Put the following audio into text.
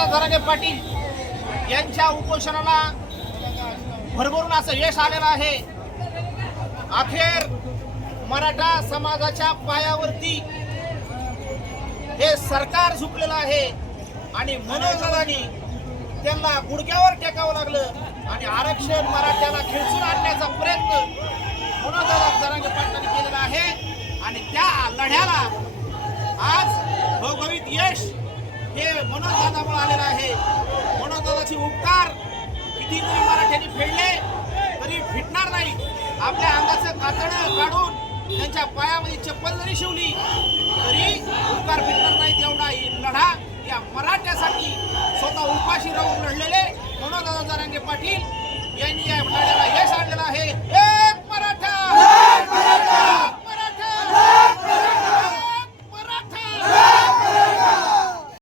मनोजदादा जरांगे पाटील यांच्या उपोषणाला भरभरून असं यश आलेलं आहे। अखेर मराठा समाजाच्या पायावरती हे सरकार झुकलेलं आहे आणि मनोजदादांनी त्यांना गुडघ्यावर टेकावं लागलं आणि आरक्षण मराठ्याला खेचून आणण्याचा प्रयत्न मनोजदादा जरांगे पाटलांनी केलेला आहे आणि त्या लढ्याला आज घवघवीत यश हे मनोजदादामुळे आलेलं आहे। मनोजदादाचे उपकार किती जरी मराठ्यांनी फेडले तरी फिटणार नाही। आपल्या अंगाचं कातडं काढून त्यांच्या पायामध्ये चप्पल जरी शिवली तरी उपकार फिटणार नाही। तेवढा लढा या मराठ्यासाठी स्वतः उपाशी राहून लढलेले मनोजदादा जरांगे पाटील यांनी या लढ्याला